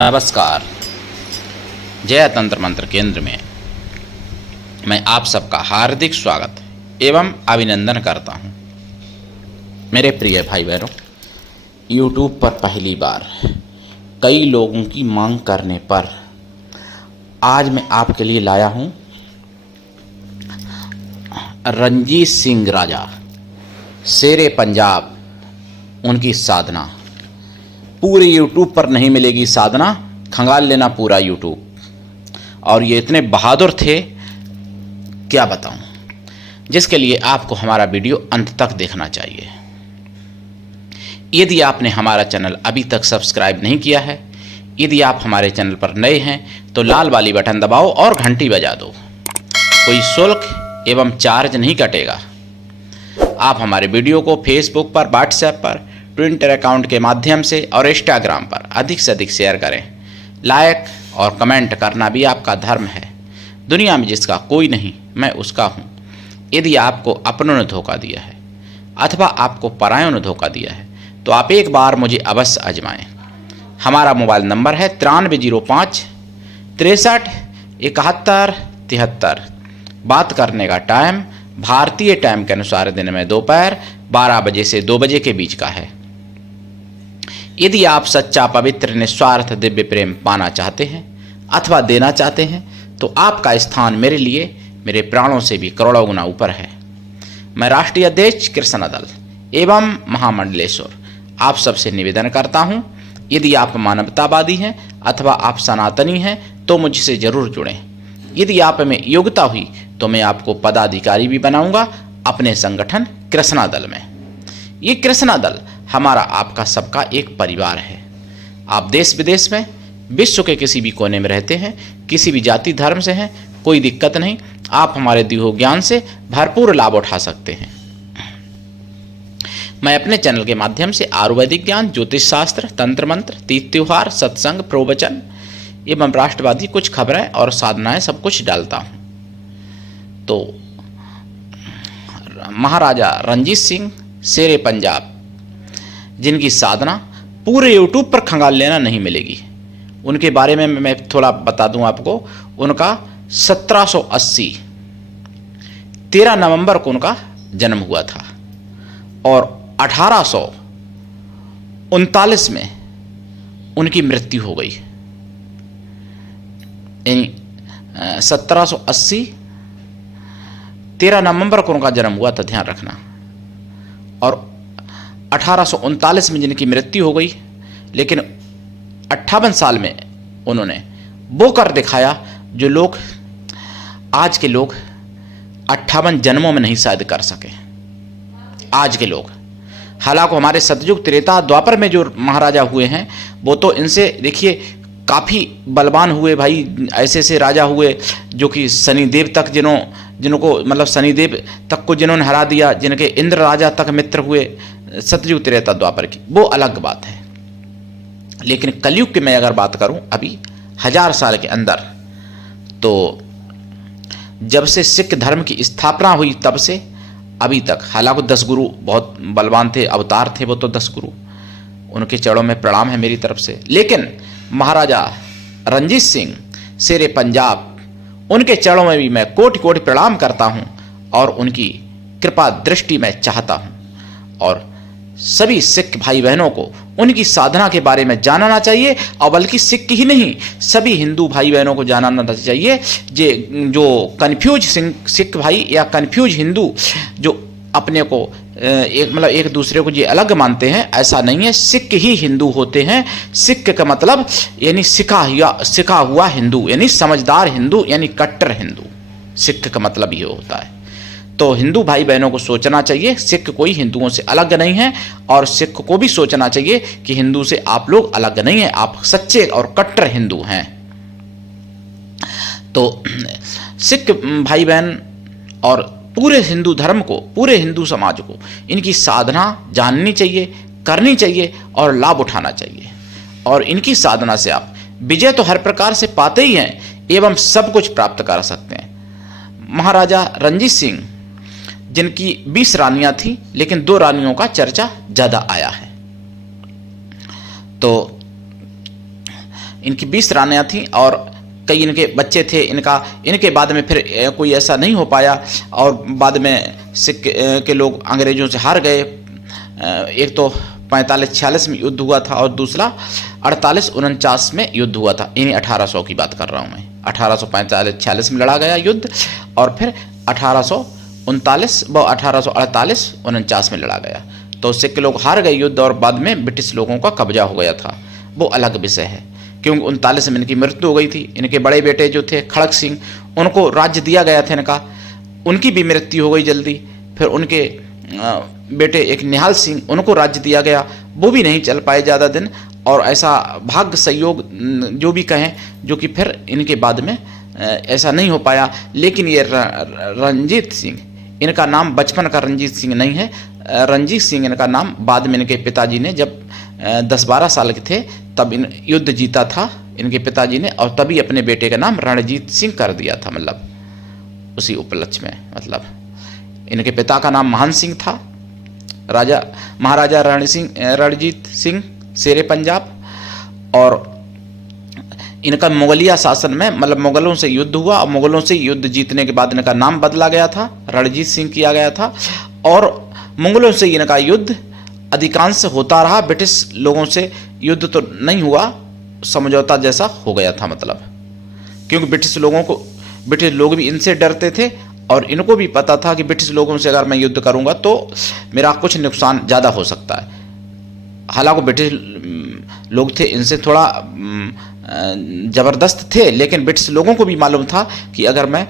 नमस्कार। जय तंत्र मंत्र केंद्र में मैं आप सबका हार्दिक स्वागत एवं अभिनंदन करता हूं। मेरे प्रिय भाई बहनों, यूट्यूब पर पहली बार कई लोगों की मांग करने पर आज मैं आपके लिए लाया हूं रणजीत सिंह राजा शेरे पंजाब, उनकी साधना। पूरे यूट्यूब पर नहीं मिलेगी साधना, खंगाल लेना पूरा यूट्यूब। और ये इतने बहादुर थे क्या बताऊं, जिसके लिए आपको हमारा वीडियो अंत तक देखना चाहिए। यदि आपने हमारा चैनल अभी तक सब्सक्राइब नहीं किया है, यदि आप हमारे चैनल पर नए हैं तो लाल वाली बटन दबाओ और घंटी बजा दो। कोई शुल्क एवं चार्ज नहीं कटेगा। आप हमारे वीडियो को फेसबुक पर, व्हाट्सएप पर, ट्विटर अकाउंट के माध्यम से और इंस्टाग्राम पर अधिक से अधिक शेयर करें। लाइक और कमेंट करना भी आपका धर्म है। दुनिया में जिसका कोई नहीं, मैं उसका हूँ। यदि आपको अपनों ने धोखा दिया है अथवा आपको परायों ने धोखा दिया है तो आप एक बार मुझे अवश्य आजमाएं। हमारा मोबाइल नंबर है 9305 63 71 73। बात करने का टाइम भारतीय टाइम के अनुसार दिन में दोपहर 12 बजे से 2 बजे के बीच का है। यदि आप सच्चा, पवित्र, निस्वार्थ दिव्य प्रेम पाना चाहते हैं अथवा देना चाहते हैं तो आपका स्थान मेरे लिए मेरे प्राणों से भी करोड़ों गुना ऊपर है। मैं राष्ट्रीय अध्यक्ष कृष्ण दल एवं महामंडलेश्वर आप सबसे निवेदन करता हूं, यदि आप मानवतावादी हैं अथवा आप सनातनी हैं तो मुझसे जरूर जुड़ें। यदि आप में योग्यता हुई तो मैं आपको पदाधिकारी भी बनाऊंगा अपने संगठन कृष्णा दल में। ये कृष्णा दल हमारा आपका सबका एक परिवार है। आप देश विदेश में, विश्व के किसी भी कोने में रहते हैं, किसी भी जाति धर्म से हैं, कोई दिक्कत नहीं। आप हमारे दिए हुए ज्ञान से भरपूर लाभ उठा सकते हैं। मैं अपने चैनल के माध्यम से आयुर्वेदिक ज्ञान, ज्योतिष शास्त्र, तंत्र मंत्र, तीज त्योहार, सत्संग, प्रवचन एवं राष्ट्रवादी कुछ खबरें और साधनाएं सब कुछ डालता हूं। तो महाराजा रणजीत सिंह शेरे पंजाब, जिनकी साधना पूरे यूट्यूब पर खंगाल लेना नहीं मिलेगी, उनके बारे में मैं थोड़ा बता दूं आपको। उनका 1780 13 नवंबर को उनका जन्म हुआ था और 1839 में उनकी मृत्यु हो गई। यानी 1780 13 नवंबर को उनका जन्म हुआ था, ध्यान रखना। और 1839 में जिनकी मृत्यु हो गई, लेकिन 58 साल में उन्होंने वो कर दिखाया जो लोग आज के लोग 58 जन्मों में नहीं शायद कर सके। आज के लोग, हालांकि हमारे सतयुग, त्रेता, द्वापर में जो महाराजा हुए हैं वो तो इनसे देखिए काफ़ी बलवान हुए भाई। ऐसे ऐसे राजा हुए जो कि शनिदेव तक जिनको मतलब शनिदेव तक को जिन्होंने हरा दिया, जिनके इंद्र राजा तक मित्र हुए सतयुग, त्रेता, द्वापर की, वो अलग बात है। लेकिन कलयुग की मैं अगर बात करूं अभी 1000 साल के अंदर, तो जब से सिख धर्म की स्थापना हुई तब से अभी तक, हालांकि 10 गुरु बहुत बलवान थे, अवतार थे वो तो 10 गुरु, उनके चरणों में प्रणाम है मेरी तरफ से। लेकिन महाराजा रणजीत सिंह शेरे पंजाब, उनके चरणों में भी मैं कोटि कोटि प्रणाम करता हूं और उनकी कृपा दृष्टि मैं चाहता हूं। और सभी सिख भाई बहनों को उनकी साधना के बारे में जानना चाहिए, और बल्कि सिख ही नहीं, सभी हिंदू भाई बहनों को जानना चाहिए। जो कन्फ्यूज सिख भाई या कन्फ्यूज हिंदू जो अपने को एक दूसरे को ये अलग मानते हैं, ऐसा नहीं है। सिख ही हिंदू होते हैं। सिख का मतलब यानी सिखा हुआ हिंदू, यानी समझदार हिंदू, यानी कट्टर हिंदू। सिख का मतलब ये होता है। तो हिंदू भाई बहनों को सोचना चाहिए सिख कोई हिंदुओं से अलग नहीं है, और सिख को भी सोचना चाहिए कि हिंदू से आप लोग अलग नहीं हैं, आप सच्चे और कट्टर हिंदू हैं। तो सिख भाई बहन और पूरे हिंदू धर्म को, पूरे हिंदू समाज को इनकी साधना जाननी चाहिए, करनी चाहिए और लाभ उठाना चाहिए। और इनकी साधना से आप विजय तो हर प्रकार से पाते ही हैं एवं सब कुछ प्राप्त कर सकते हैं। महाराजा रणजीत सिंह, जिनकी 20 रानियां थी, लेकिन 2 रानियों का चर्चा ज़्यादा आया है। तो इनकी 20 रानियाँ थीं और कई इनके बच्चे थे। इनके बाद में फिर कोई ऐसा नहीं हो पाया और बाद में सिख के लोग अंग्रेज़ों से हार गए। एक तो 45-46 में युद्ध हुआ था और दूसरा 48-49 में युद्ध हुआ था। इन्हीं 1800 की बात कर रहा हूँ मैं। 1845-46 में लड़ा गया युद्ध और फिर 1839 व 1848-49 में लड़ा गया। तो सिख के लोग हार गए युद्ध और बाद में ब्रिटिश लोगों का कब्जा हो गया था, वो अलग विषय है। क्योंकि 39 में इनकी मृत्यु हो गई थी। इनके बड़े बेटे जो थे खड़क सिंह, उनको राज्य दिया गया था इनका, उनकी भी मृत्यु हो गई जल्दी। फिर उनके बेटे एक निहाल सिंह, उनको राज्य दिया गया, वो भी नहीं चल पाए ज़्यादा दिन। और ऐसा भाग्य संयोग जो भी कहें, जो कि फिर इनके बाद में ऐसा नहीं हो पाया। लेकिन ये रंजीत सिंह, इनका नाम बचपन का रंजीत सिंह नहीं है। रंजीत सिंह इनका नाम बाद में इनके पिताजी ने जब 10-12 साल के थे तब इन युद्ध जीता था इनके पिताजी ने, और तभी अपने बेटे का नाम रणजीत सिंह कर दिया था। मतलब उसी उपलक्ष्य में, मतलब इनके पिता का नाम महान सिंह था, महाराजा रणजीत सिंह शेरे पंजाब। और इनका मुगलिया शासन में, मतलब मुगलों से युद्ध हुआ और मुगलों से युद्ध जीतने के बाद इनका नाम बदला गया था, रणजीत सिंह किया गया था। और मुगलों से इनका युद्ध अधिकांश होता रहा, ब्रिटिश लोगों से युद्ध तो नहीं हुआ, समझौता जैसा हो गया था। मतलब क्योंकि ब्रिटिश लोग भी इनसे डरते थे और इनको भी पता था कि ब्रिटिश लोगों से अगर मैं युद्ध करूंगा तो मेरा कुछ नुकसान ज़्यादा हो सकता है। हालांकि ब्रिटिश लोग थे इनसे थोड़ा ज़बरदस्त थे, लेकिन ब्रिटिश लोगों को भी मालूम था कि अगर मैं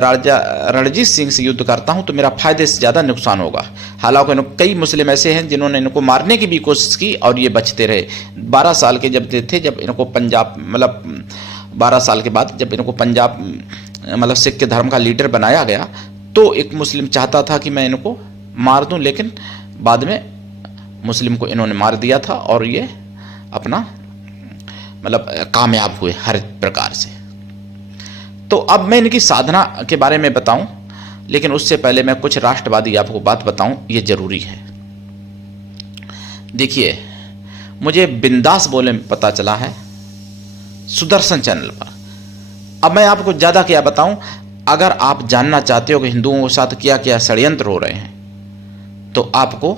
राजा रणजीत सिंह से युद्ध करता हूं तो मेरा फायदे से ज़्यादा नुकसान होगा। हालांकि कई मुस्लिम ऐसे हैं जिन्होंने इनको मारने की भी कोशिश की और ये बचते रहे। 12 साल के जब थे, जब इनको पंजाब, मतलब 12 साल के बाद जब इनको पंजाब, मतलब सिख के धर्म का लीडर बनाया गया, तो एक मुस्लिम चाहता था कि मैं इनको मार दूं, लेकिन बाद में मुस्लिम को इन्होंने मार दिया था और ये अपना मतलब कामयाब हुए हर प्रकार से। तो अब मैं इनकी साधना के बारे में बताऊं, लेकिन उससे पहले मैं कुछ राष्ट्रवादी आपको बात बताऊं, ये जरूरी है। देखिए, मुझे बिंदास बोले में पता चला है सुदर्शन चैनल पर। अब मैं आपको ज़्यादा क्या बताऊं, अगर आप जानना चाहते हो कि हिंदुओं के साथ क्या क्या षड्यंत्र हो रहे हैं, तो आपको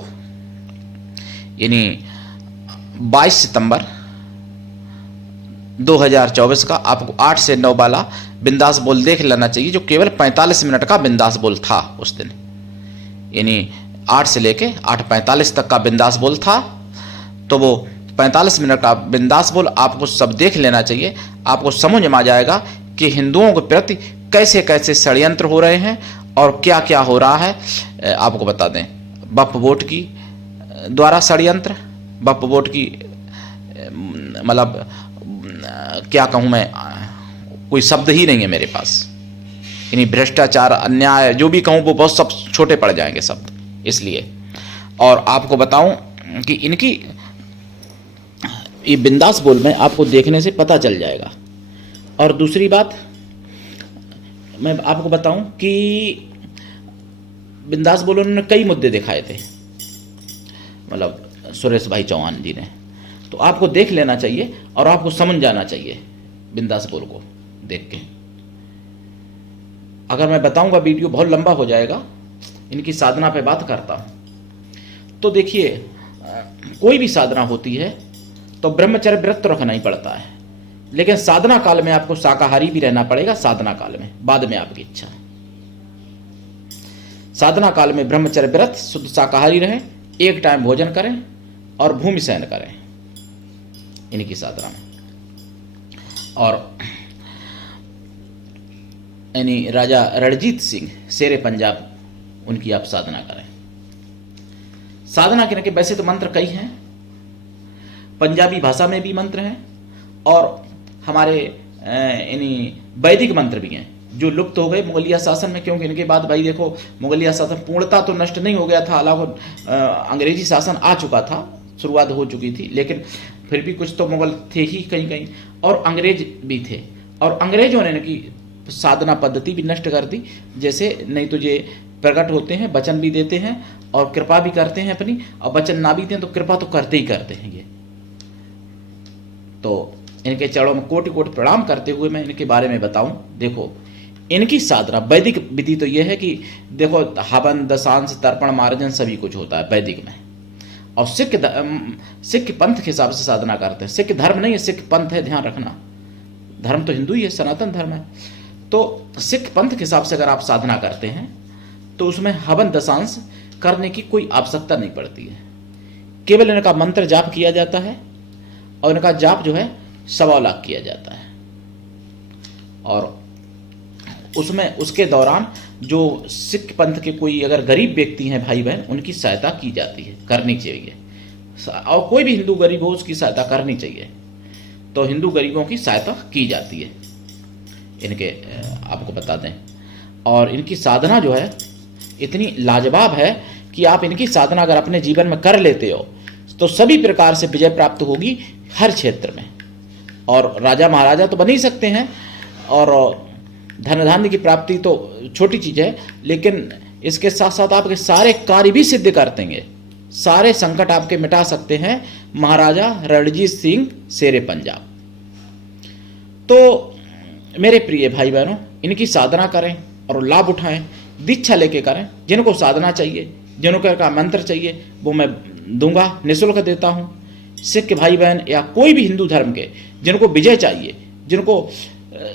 यानी 22 सितंबर 2024 का आपको 8 से 9 वाला बिंदास बोल देख लेना चाहिए, जो केवल 45 मिनट का बिंदास बोल था उस दिन। यानी 8 से लेके 8:45 तक का बिंदास बोल था, तो वो 45 मिनट का बिंदास बोल आपको सब देख लेना चाहिए। आपको समझ में आ जाएगा कि हिंदुओं के प्रति कैसे कैसे षड्यंत्र हो रहे हैं और क्या क्या हो रहा है। आपको बता दें, वक्फ बोर्ड की द्वारा षड्यंत्र, वक्फ बोर्ड की मतलब क्या कहूँ मैं, कोई शब्द ही नहीं है मेरे पास। यानी भ्रष्टाचार, अन्याय, जो भी कहूँ वो बहुत सब छोटे पड़ जाएंगे शब्द, इसलिए। और आपको बताऊं कि इनकी ये बिंदास बोल में आपको देखने से पता चल जाएगा। और दूसरी बात मैं आपको बताऊं कि बिंदास बोल उन्होंने कई मुद्दे दिखाए थे, मतलब सुरेश भाई चौहान जी ने, तो आपको देख लेना चाहिए और आपको समझ जाना चाहिए बिंदास बोल को देख के। अगर मैं बताऊंगा वीडियो बहुत लंबा हो जाएगा, इनकी साधना पे बात करता हूं। तो देखिए, कोई भी साधना होती है तो ब्रह्मचर्य व्रत तो रखना ही पड़ता है, लेकिन साधना काल में आपको शाकाहारी भी रहना पड़ेगा। साधना काल में, बाद में आपकी इच्छा। साधना काल में ब्रह्मचर्य व्रत, शुद्ध शाकाहारी रहें, एक टाइम भोजन करें और भूमि शयन करें इनकी साधना में। और यानी राजा रणजीत सिंह शेरे पंजाब, उनकी आप साधना करें। साधना के वैसे तो मंत्र कई हैं, पंजाबी भाषा में भी मंत्र हैं और हमारे यानी वैदिक मंत्र भी हैं जो लुप्त हो गए मुगलिया शासन में। क्योंकि इनके बाद भाई देखो, मुगलिया शासन पूर्णतः तो नष्ट नहीं हो गया था, हालांकि अंग्रेजी शासन आ चुका था, शुरुआत हो चुकी थी, लेकिन फिर भी कुछ तो मुगल थे ही कहीं कहीं, और अंग्रेज भी थे। और अंग्रेजों ने इनकी साधना पद्धति भी नष्ट कर दी। जैसे नहीं तो ये प्रकट होते हैं, वचन भी देते हैं और कृपा भी करते हैं अपनी, और वचन ना भी दें तो कृपा तो करते ही करते हैं ये। तो इनके चरणों में कोटि कोटि प्रणाम करते हुए मैं इनके बारे में बताऊं। देखो, इनकी साधना वैदिक विधि तो यह है कि देखो हवन, दशांश, तर्पण, मार्जन सभी कुछ होता है वैदिक में। और सिख पंथ के हिसाब से साधना करते हैं। सिख धर्म नहीं है, सिख पंथ है, ध्यान रखना। धर्म तो हिंदू ही है, सनातन धर्म है। तो सिख पंथ के हिसाब से अगर आप साधना करते हैं तो उसमें हवन दशांश करने की कोई आवश्यकता नहीं पड़ती है। केवल इनका मंत्र जाप किया जाता है और इनका जाप जो है 1.25 लाख किया जाता है। और उसमें उसके दौरान जो सिख पंथ के कोई अगर गरीब व्यक्ति हैं भाई बहन, उनकी सहायता की जाती है, करनी चाहिए। और कोई भी हिंदू गरीब हो उसकी सहायता करनी चाहिए। तो हिंदू गरीबों की सहायता की जाती है इनके, आपको बता दें। और इनकी साधना जो है इतनी लाजवाब है कि आप इनकी साधना अगर अपने जीवन में कर लेते हो तो सभी प्रकार से विजय प्राप्त होगी हर क्षेत्र में। और राजा महाराजा तो बन ही सकते हैं, और धन धान्य की प्राप्ति तो छोटी चीज़ है, लेकिन इसके साथ साथ आपके सारे कार्य भी सिद्ध कर देंगे। सारे संकट आपके मिटा सकते हैं महाराजा रणजीत सिंह शेरे पंजाब। तो मेरे प्रिय भाई बहनों, इनकी साधना करें और लाभ उठाएं, दीक्षा लेके करें। जिनको साधना चाहिए, जिनको का मंत्र चाहिए, वो मैं दूंगा, निःशुल्क देता हूँ। सिख भाई बहन या कोई भी हिंदू धर्म के जिनको विजय चाहिए, जिनको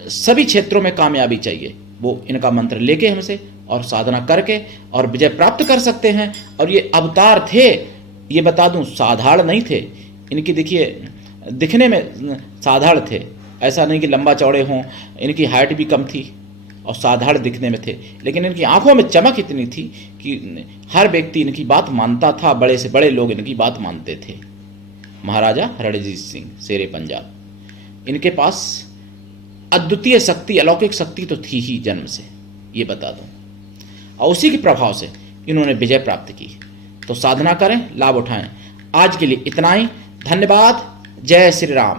सभी क्षेत्रों में कामयाबी चाहिए, वो इनका मंत्र लेके हमसे और साधना करके और विजय प्राप्त कर सकते हैं। और ये अवतार थे, ये बता दूं, साधारण नहीं थे। इनकी देखिए दिखने में साधारण थे, ऐसा नहीं कि लंबा चौड़े हों। इनकी हाइट भी कम थी और साधारण दिखने में थे, लेकिन इनकी आंखों में चमक इतनी थी कि हर व्यक्ति इनकी बात मानता था। बड़े से बड़े लोग इनकी बात मानते थे। महाराजा रणजीत सिंह शेरे पंजाब, इनके पास अद्वितीय शक्ति, अलौकिक शक्ति तो थी ही जन्म से, ये बता दूं। और उसी के प्रभाव से इन्होंने विजय प्राप्त की। तो साधना करें, लाभ उठाएं। आज के लिए इतना ही। धन्यवाद। जय श्री राम।